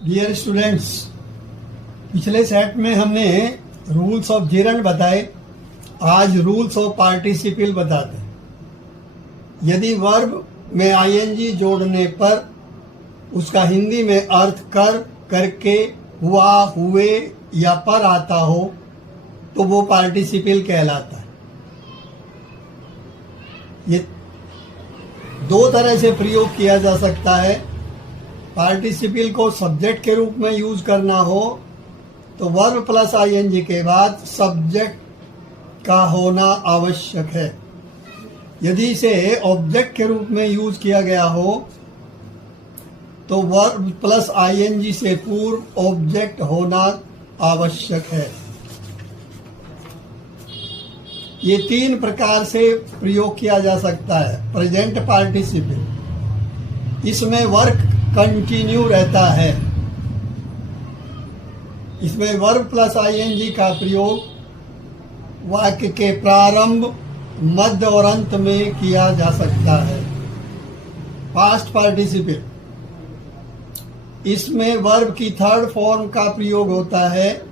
Dear students, पिछले set में हमने रूल्स ऑफ जिरंड बताए। आज रूल्स ऑफ पार्टिसिपल बताते हैं। यदि वर्ब में आईएनजी जोड़ने पर उसका हिंदी में अर्थ कर, करके, हुआ, हुए या पर आता हो तो वो पार्टिसिपल कहलाता है। ये दो तरह से प्रयोग किया जा सकता है। पार्टिसिपल को सब्जेक्ट के रूप में यूज करना हो तो वर्ब प्लस आईएनजी के बाद सब्जेक्ट का होना आवश्यक है। यदि इसे ऑब्जेक्ट के रूप में यूज किया गया हो तो वर्ब प्लस आईएनजी से पूर्व ऑब्जेक्ट होना आवश्यक है। ये तीन प्रकार से प्रयोग किया जा सकता है। प्रेजेंट पार्टिसिपल, इसमें वर्क कंटिन्यू रहता है। इसमें वर्ब प्लस आईएनजी का प्रयोग वाक्य के प्रारंभ, मध्य और अंत में किया जा सकता है। पास्ट पार्टिसिपल, इसमें वर्ब की थर्ड फॉर्म का प्रयोग होता है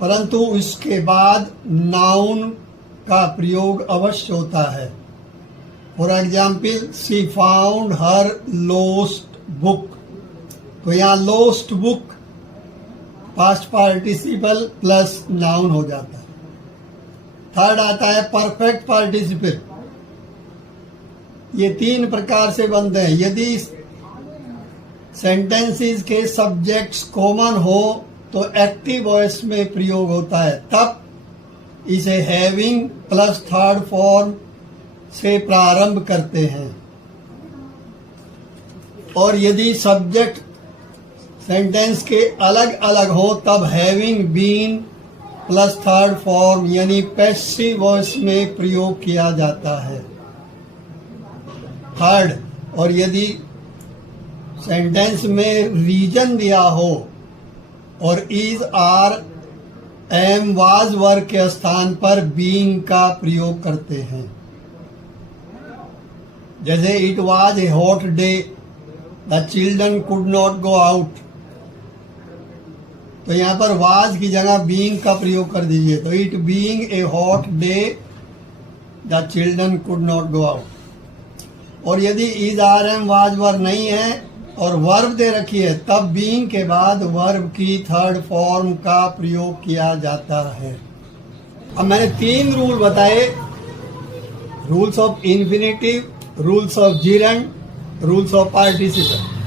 परंतु इसके बाद नाउन का प्रयोग अवश्य होता है। For example, she found her lost book, तो यहाँ lost book past participle plus noun हो जाता है। थर्ड आता है परफेक्ट पार्टिसिपल। ये तीन प्रकार से बनते हैं। यदि सेंटेंसेस के सब्जेक्ट्स कॉमन हो तो एक्टिव वॉइस में प्रयोग होता है, तब इसे हैविंग प्लस थर्ड फॉर्म से प्रारंभ करते हैं। और यदि सब्जेक्ट सेंटेंस के अलग अलग हो तब having been plus third form यानी पैसिव वॉइस में प्रयोग किया जाता है। थर्ड, और यदि सेंटेंस में रीजन दिया हो और इज, आर, एम, वाज वर्ग के स्थान पर बीइंग का प्रयोग करते हैं। जैसे it was a hot day, the children could not go out, तो यहाँ पर वाज की जगह बीइंग का प्रयोग कर दीजिए। तो it being a hot day the children could not go out. और यदि इज, आर, एम, वाज वर्ग नहीं है और वर्ब दे रखी है तब बीइंग के बाद वर्ब की थर्ड फॉर्म का प्रयोग किया जाता है। अब मैंने तीन रूल बताए, rules of infinitive, rules of gerund, rules of participle.